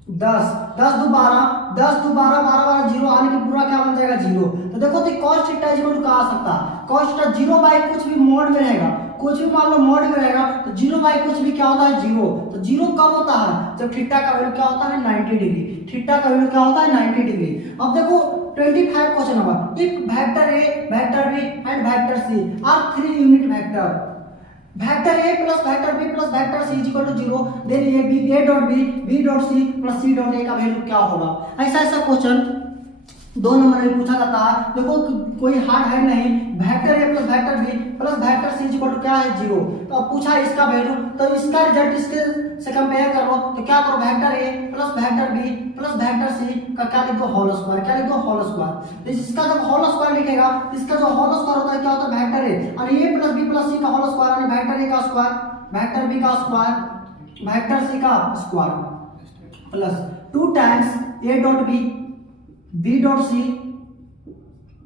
10 10 दो 12, 10 दो 12, 12 12 जीरो आने के पूरा क्या बन जाएगा जीरो। तो देखो तो cos theta is equal to क्या आ सकता है, cos थीटा जीरो बाई कुछ भी मोड में रहेगा, कुछ भी मान लो मोड में रहेगा तो जीरो बाई कुछ भी क्या होता है जीरो। तो जीरो कब होता है जब थीटा का वैल्यू क्या होता है 90 डिग्री, थीटा का वैल्यू क्या होता है 90 डिग्री। अब देखो 25 question number, if vector a vector b and vector c are 3 unit vector, vector a plus vector b plus vector c is equal to 0, then ये a dot b dot c plus c dot a का value क्या होगा। ऐसा question 2 number में पूछा जाता है। देखो कोई हार्ड है नहीं, vector a plus vector b plus vector c is equal to क्या है 0। तो अब पूछा इसका वैल्यू, तो इसका रिजल्ट इसके से कंपेयर करो तो क्या करो vector a plus vector b plus vector c का क्या लिखो होल स्क्वायर, क्या लिखो होल स्क्वायर। तो इसका जब होल स्क्वायर लिखेगा, इसका जो होल स्क्वायर होता है क्या होता है वेक्टर a और a plus b plus c का होल स्क्वायर यानी वेक्टर a का स्क्वायर, वेक्टर b का स्क्वायर, वेक्टर c का square plus 2 times a dot b dot c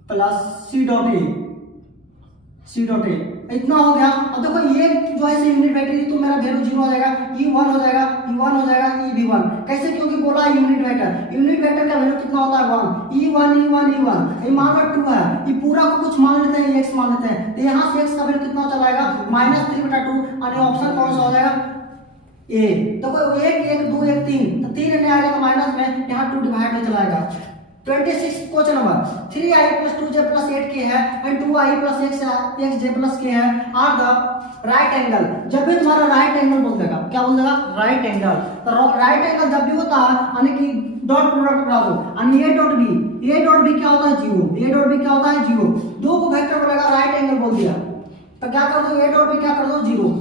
plus c dot a, इतना हो गया। अब देखो ये जो है यूनिट वेक्टर, तो मेरा वैल्यू 0 हो जाएगा, e1 हो जाएगा, e1 हो जाएगा, e1 कैसे, क्योंकि बोला यूनिट वेक्टर, यूनिट वेक्टर का वैल्यू कितना होता है 1, e1 ये मान लो 2 है, ये पूरा को कुछ मान लेते हैं x मान लेते हैं, तो यहाँ से x का वैल्यू कितना चला जाएगा -3/2 और ऑप्शन कौन सा हो जाएगा ए। तो कोई 1 1 2 1 3, तो 3 नहीं आएगा तो माइनस में यहाँ 2 डिवाइड में चला जाएगा। 26 question number 3i + 2j + 8k है एंड 2i + xj + k है आर द राइट एंगल। जब भी तुम्हारा राइट एंगल बोल देगा, क्या बोल देगा राइट एंगल, तो राइट एंगल जब भी होता है यानी कि डॉट प्रोडक्ट बना दो, यानी a डॉट b क्या होता है 0, a डॉट b क्या होता है 0, दो को वेक्टर बोलेगा राइट एंगल बोल दिया तो क्या कर दो a डॉट b क्या कर दो 0।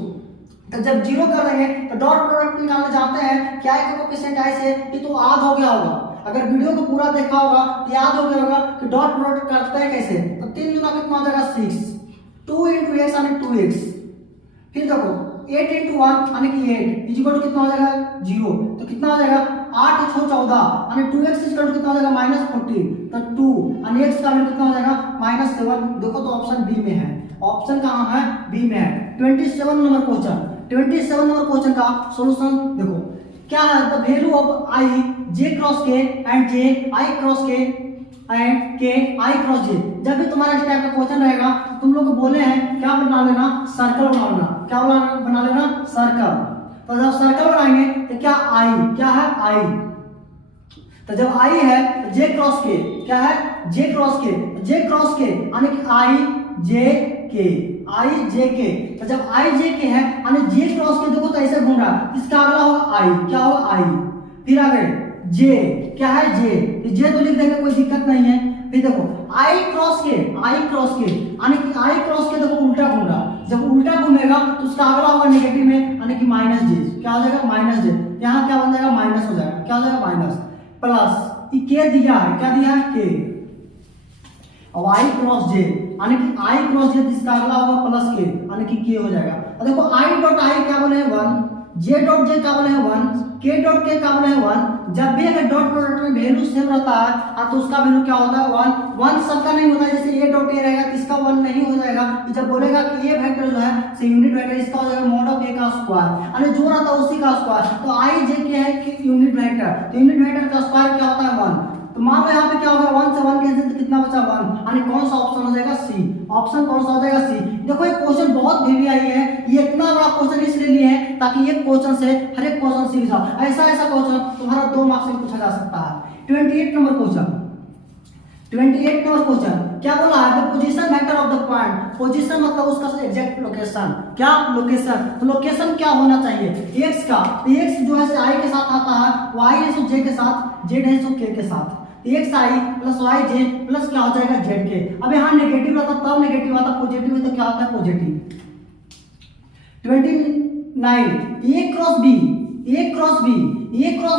तो जब 0 कर देंगे तो डॉट प्रोडक्ट निकालने जाते हैं, क्या है कोएफिशिएंट ऐसे ये तो आध हो गया होगा, अगर वीडियो को पूरा देखा होगा तो याद हो गया होगा कि डॉट प्रोडक्ट करते हैं कैसे। तो 3 गुना कितना हो जाएगा 6, 2 × x यानी 2x, फिर देखो 8 × 1 यानी कि 8 इज इक्वल टू कितना हो जाएगा 0, तो कितना हो जाएगा 8 × 6 14 यानी 2x इज इक्वल टू कितना हो जाएगा -40, तो 2 यानी x का वैल्यू कितना हो जाएगा -7। देखो तो ऑप्शन बी में है, ऑप्शन कहां है बी में है। 27 नंबर क्वेश्चन का सॉल्यूशन देखो क्या है, the value of i j cross k and j i cross k and k i cross j। जब भी तुम्हारा इस टाइप का क्वेश्चन रहेगा तुम लोग को बोले हैं क्या बना लेना, सर्कल बना लेना, क्या बना लेना सर्कल। तो जब सर्कल बनाएंगे तो क्या i, क्या है i, तो जब i है तो j क्रॉस k, क्या है j क्रॉस k यानी कि i j k, तो जब i j k है यानी j क्रॉस k देखो तो ऐसे घूम रहा है, इसका अगला होगा i, क्या होगा i, फिर आगे j, क्या है j तो लिख देंगे कोई दिक्कत नहीं है। फिर देखो i क्रॉस k यानी कि i क्रॉस k देखो उल्टा घूम रहा है, जब उल्टा घूमेगा तो उसका अगला होगा नेगेटिव में यानी कि -j, क्या हो जाएगा -j, यहाँ क्या बन जाएगा माइनस हो जाएगा, क्या हो जाएगा माइनस प्लस k दिया है, क्या दिया है k, अब i क्रॉस j यानी कि i क्रॉस j इसका अगला होगा प्लस k यानी कि k हो जाएगा। और देखो i डॉट i क्या बोले हैं 1, j डॉट j क्या बोले हैं 1, k डॉट k क्या बोले हैं 1। जब भी अगर डॉट प्रोडक्ट में वैल्यू सेम रहता है तो उसका वैल्यू क्या होता है 1 सबका नहीं होता है, जैसे a डॉट a रहेगा तो इसका 1 नहीं हो जाएगा। जब बोलेगा कि ये वेक्टर जो है से यूनिट वेक्टर इसका हो जाएगा mod ऑफ a का स्क्वायर, यानी जो रहता है उसी का स्क्वायर। तो i j k है कि यूनिट वेक्टर, तो यूनिट वेक्टर का स्क्वायर क्या होता है 1। तो मान लो यहाँ पे क्या होगा 1 से 1 कैंसिल तो कितना बचा 1, यानी कौन सा ऑप्शन हो जाएगा सी, ऑप्शन कौन सा हो जाएगा सी। देखो ये क्वेश्चन बहुत हेवी आई है, ये इतना बड़ा क्वेश्चन इसलिए लिए है ताकि एक क्वेश्चन से हर एक क्वेश्चन सीख जाओ, ऐसा क्वेश्चन तुम्हारा 2 मार्क्स में पूछा जा सकता है। 28 नंबर क्वेश्चन क्या बोला है, the position vector of the point, position मतलब उसका एग्जैक्ट लोकेशन, क्या लोकेशन, तो लोकेशन क्या होना चाहिए x का, तो x जो है i के साथ आता है, y है सो j के साथ, z है सो k के साथ, x i plus y j plus क्या हो जाएगा z k। अब यहाँ नेगेटिव रहता तब नेगेटिव आता, पॉजिटिव है तो क्या होता है पॉजिटिव। 29 a क्रॉस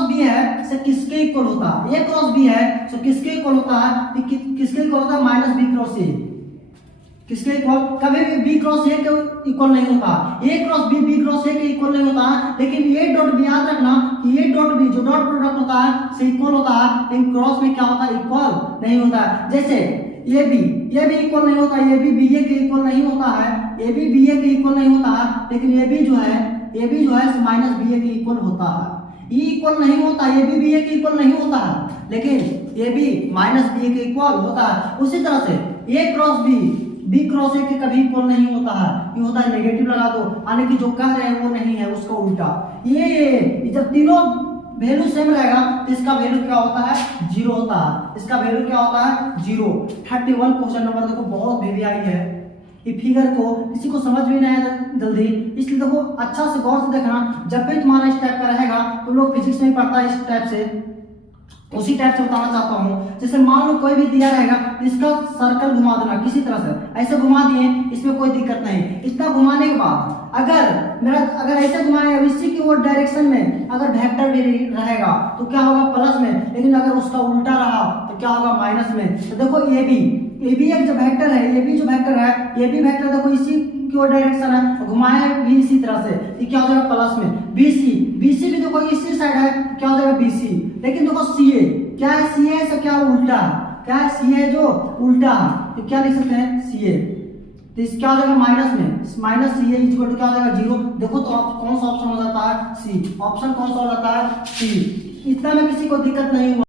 b है से किसके इक्वल होता है, a क्रॉस b है तो किसके इक्वल होता है, किसके इक्वल होता है -b क्रॉस a, किसके इक्वल, कभी भी b क्रॉस a के इक्वल नहीं होता, a cross b cross a के इक्वल नहीं होता है। लेकिन a डॉट b याद रखना कि a डॉट b जो डॉट प्रोडक्ट होता है से इक्वल होता है, लेकिन क्रॉस में क्या होता है इक्वल नहीं होता है। जैसे ये भी इक्वल नहीं होता, ये भी ba के इक्वल नहीं होता है, ये भी ba के इक्वल नहीं होता है, लेकिन ये भी जो है -ba के इक्वल होता है। ई इक्वल नहीं होता, ये भी ए के इक्वल नहीं होता है, लेकिन ए बी माइनस बी ए के इक्वल होता है। उसी तरह से ए क्रॉस बी क्रॉस ए के कभी इक्वल नहीं होता है, ये होता है नेगेटिव लगा दो, यानी कि जो कह रहे हैं वो नहीं है, उसका उल्टा। ये जब तीनों वैल्यू सेम रहेगा तो इसका वैल्यू क्या होता है, जीरो होता है, इसका वैल्यू क्या होता है, जीरो। 31 क्वेश्चन नंबर देखो बहुत वीवीआई है, ये फिगर को किसी को समझ भी नहीं आया जल्दी, इसलिए देखो अच्छा से गौर से देखना। जब भी तुम्हारा इस टाइप का रहेगा तो लोग फिजिक्स में पढ़ता है इस टाइप से, उसी टाइप से बताना चाहता हूँ। जैसे मान लो कोई भी दिया रहेगा, इसका सर्कल घुमा देना किसी तरह से, ऐसे घुमा दिए, इसमें कोई दिक्कत नहीं। इतना घुमाने के बाद अगर ऐसे घुमाए इसी की ओर डायरेक्शन में अगर वेक्टर भी रहेगा तो क्या होगा, प्लस में, लेकिन अगर उसका उल्टा रहा तो क्या होगा, माइनस में। तो देखो ए बी एक जो वेक्टर है, ए बी जो वेक्टर है, ए बी वेक्टर देखो इसी की ओर डायरेक्शन है, तो घुमाए भी इसी तरह से, ये क्या हो जाएगा, प्लस में। बीसी भी देखो इसी साइड है, क्या हो जाएगा, बीसी। लेकिन देखो सीए क्या है, सीए से क्या उल्टा है, क्या है, सीए जो उल्टा है, तो क्या लिख सकते हैं, सीए। तो इस क्या हो जाएगा, माइनस में, माइनस सीए इक्वल टू क्या हो जाएगा, जीरो। देखो तो कौन सा ऑप्शन हो जाता है, सी। ऑप्शन कौन सा हो जाता है, सी। इतना में किसी को दिक्कत नहीं हुआ।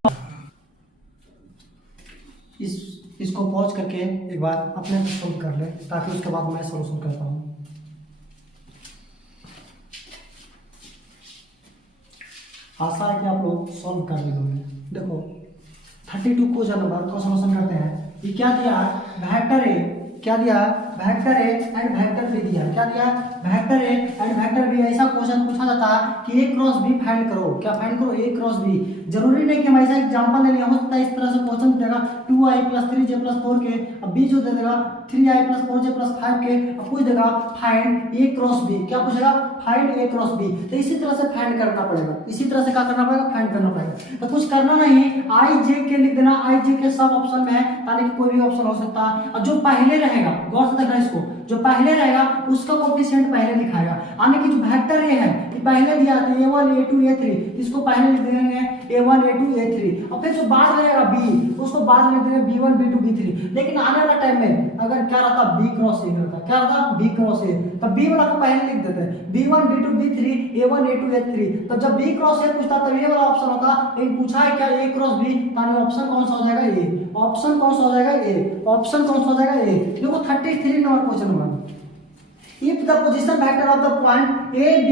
इसको पॉज करके एक बार अपने सोल्व कर ले, ताकि उसके बाद मैं सॉल्यूशन करता हूँ। आशा है कि आप लोग सॉल्व कर लोगे। देखो 32 क्वेश्चन नंबर को सॉल्यूशन करते हैं। ये क्या दिया, वेक्टर ए, क्या दिया, vector A and vector b दिया, क्या दिया, vector A and vector b. ऐसा क्वेश्चन पूछा जाता है कि ए क्रॉस बी फाइंड करो, क्या फाइंड करो, ए क्रॉस बी। जरूरी नहीं कि हम ऐसा एग्जांपल ले लिया, हो सकता है इस तरह से क्वेश्चन देगा 2i + 3j + 4k, अब बी जो दे देगा 3i + 4j + 5k, अब पूछ देगा फाइंड ए क्रॉस बी, क्या पूछेगा, फाइंड ए क्रॉस बी। तो इसी तरह से फाइंड करना पड़ेगा, इसी तरह से क्या करना पड़ेगा, फाइंड करना पड़ेगा। तो कुछ करना नहीं, आई जे के लिख देना, आई जे के सब ऑप्शन में है, ताकि कोई भी ऑप्शन हो सकता है। और जो पहले रहेगा, गौर से देखना इसको, जो पहले रहेगा उसका कोएफिशिएंट पहले दिखाएगा, यानी कि जो वेक्टर ए है ये पहले दिया था a1 a2 a3, इसको पहले लिख देंगे a1 a2 a3, और फिर जो बाद में रहेगा b उसको बाद में लिख देंगे b1 b2 b3। लेकिन आने वाला टाइम में अगर क्या रहता, b क्रॉस ए रहता, क्या रहता, b क्रॉस ए, तो b वाला को पहले लिख देते हैं b1 b2 b3 a1 a2 a3। तो जब b क्रॉस ए पूछता तब ये वाला ऑप्शन होता, लेकिन पूछा है क्या a क्रॉस b, यानी ऑप्शन कौन सा हो जाएगा, ए। ऑप्शन कौन सा हो जाएगा, ए। ऑप्शन कौन सा हो जाएगा, ए। देखो 33 नंबर क्वेश्चन हुआ, if the position vector of the point AB,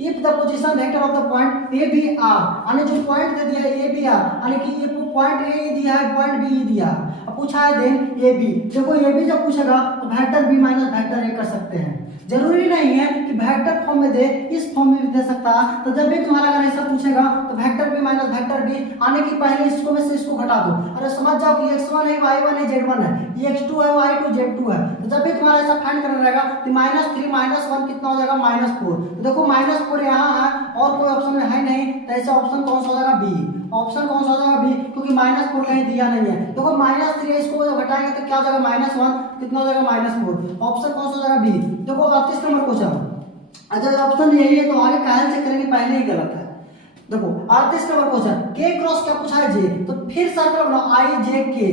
if the position vector of the point ABR, यानी जो पॉइंट दे दिया है ABR, यानी कि ये पॉइंट A दिया है, पॉइंट B दिया है, अब पूछा है देन AB। देखो AB जब पूछेगा तो vector B minus vector A कर सकते हैं, जरूरी नहीं है कि वेक्टर फॉर्म में दे, इस फॉर्म में भी दे सकता है। तो जब भी तुम्हारा अगर ऐसा पूछेगा तो vector B minus vector B, आने की पहले इसको में से इसको घटा दो, अरे समझ जाओ कि x1 है, y1 है, z1 है, ये x2 है, y2 z2 है। तो जब भी तुम्हारा ऐसा फाइंड करना रहेगा तो -3 -1 कितना हो जाएगा, -4। तो देखो -4 यहाँ है और कोई ऑप्शन में है नहीं, तो ऐसा ऑप्शन कौन सा हो जाएगा, बी। ऑप्शन कौन सा हो जाएगा, बी, क्योंकि -4 कहीं दिया नहीं है। देखो -3 इसको जब घटाएंगे तो क्या हो जाएगा, -1 कितना हो जाएगा, -4। ऑप्शन कौन सा हो जाएगा, बी। देखो 38 नंबर क्वेश्चन, अच्छा ऑप्शन यही है तो आगे काहे चेक करेंगे, पहले ही गलत है। देखो 38 नंबर क्वेश्चन, के क्रॉस क्या पूछा है, जे, तो फिर सर्कल बनाओ आई जे के।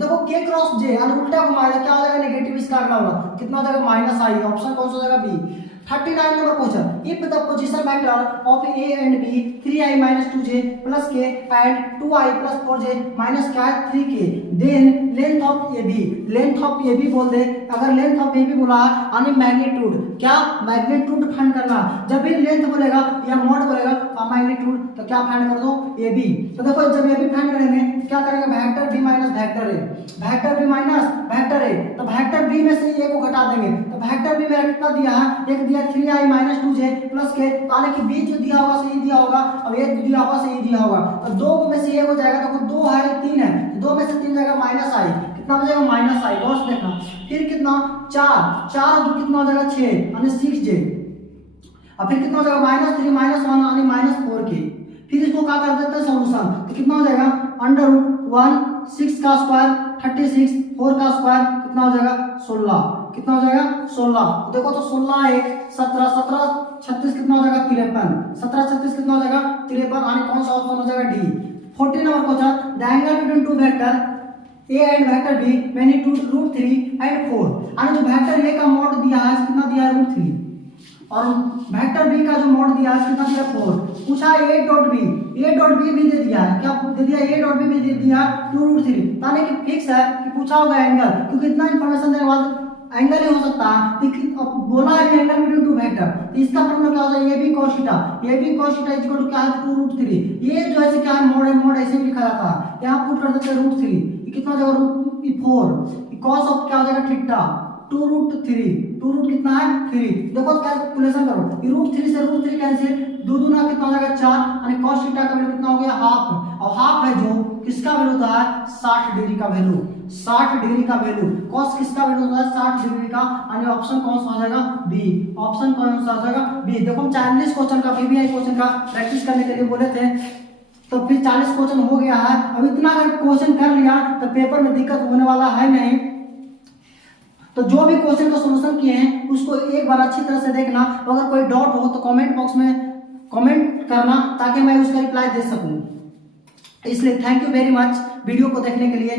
देखो के क्रॉस जे, यानी उल्टा घुमाएगा, क्या हो जाएगा, नेगेटिव इसका अगला वाला कितना हो जाएगा, -i। ऑप्शन कौन सा हो जाएगा, बी। 39 नंबर question, if the position vector of a and b 3i - 2j + k and 2i + 4j - क्या है, 3k, then length of ab, length of ab बोल दे। अगर लेंथ ऑफ ab बोला यानी मैग्नीट्यूड, क्या मैग्नीट्यूड फाइंड करना, जब भी लेंथ बोलेगा या मॉड बोलेगा मैग्नीट्यूड, तो क्या फाइंड कर दो, ab। तो देखो जब ab फाइंड करेंगे क्या करेंगे, vector b minus vector a, vector b minus vector a, तो वेक्टर b में से a को घटा देंगे, तो वेक्टर b मेरा कितना दिया है, एक 3i - 2j + k, यानी कि b जो दिया होगा सही दिया होगा, अब a दिया होगा सही दिया होगा, तो 2 में से a हो जाएगा, तो 2 है 3 है, 2 में से 3 जाएगा -i, कितना हो जाएगा, -i। गौर से देखना, फिर कितना 4 2 कितना हो जाएगा, 6 यानी 6j, अब फिर कितना हो जाएगा, -3 -1 यानी -4k। फिर इसको क्या कर देते हैं, सॉल्यूशन, तो कितना हो जाएगा, √1 6 का स्क्वायर 36, 4 का स्क्वायर कितना हो जाएगा, 16, कितना हो जाएगा, 16। देखो तो 16 1 17 17 36 कितना हो जाएगा, 53, 17 36 कितना हो जाएगा, 53, यानी कौन सा ऑप्शन हो जाएगा, D. 40 number question, the angle between two vector a and vector b magnitude √3 and 4, यानी जो वेक्टर a का मॉड दिया है कितना दिया है, √3, और वेक्टर बी का जो मॉड दिया है कितना दिया 4, पूछा ए डॉट बी भी दे दिया है, क्या दे दिया ए डॉट बी भी दे दिया 2√3, ताने कि फिक्स है कि पूछा होगा एंगल, क्योंकि इतना इंफॉर्मेशन देने के बाद एंगल ही हो सकता है, लेकिन अब बोला है कि एंगल बिटवीन टू वेक्टर, तो इसका फॉर्मूला क्या होता है A B cos theta, A B cos थीटा इक्वल टू क्या है 2√3, ये जो ऐसे क्या है मॉड ऐसे भी लिखा जाता है, यहाँ पुट कर देते हैं √3, ये कितना हो जाएगा √4, cos ऑफ क्या हो जाएगा थीटा 2√3, 2 रूट कितना है 3, देखो कैलकुलेशन करो, ये √3 से √3 कैंसिल, दो दूना कितना हो जाएगा 4, यानी cos थीटा का वैल्यू कितना हो गया हाफ, और हाफ है जो किसका वैल्यू होता है 60 डिग्री का वैल्यू, 60 डिग्री का वैल्यू, cos किसका वैल्यू होता है 60 डिग्री का, यानी ऑप्शन कौन सा हो जाएगा बी, ऑप्शन कौन सा हो जाएगा बी। देखो हम 40 क्वेश्चन का पीबीआई क्वेश्चन का प्रैक्टिस करने के लिए बोले थे, तो फिर 40 क्वेश्चन हो गया है, अब इतना अगर क्वेश्चन कर लिया तो पेपर में दिक्कत होने वाला है नहीं, तो जो भी क्वेश्चन का सॉल्यूशन किए हैं उसको एक बार अच्छी तरह से देखना, अगर कोई डाउट हो तो कमेंट बॉक्स में कमेंट करना ताकि मैं उसका रिप्लाई दे सकूं। इसलिए thank you very much video को देखने के लिए।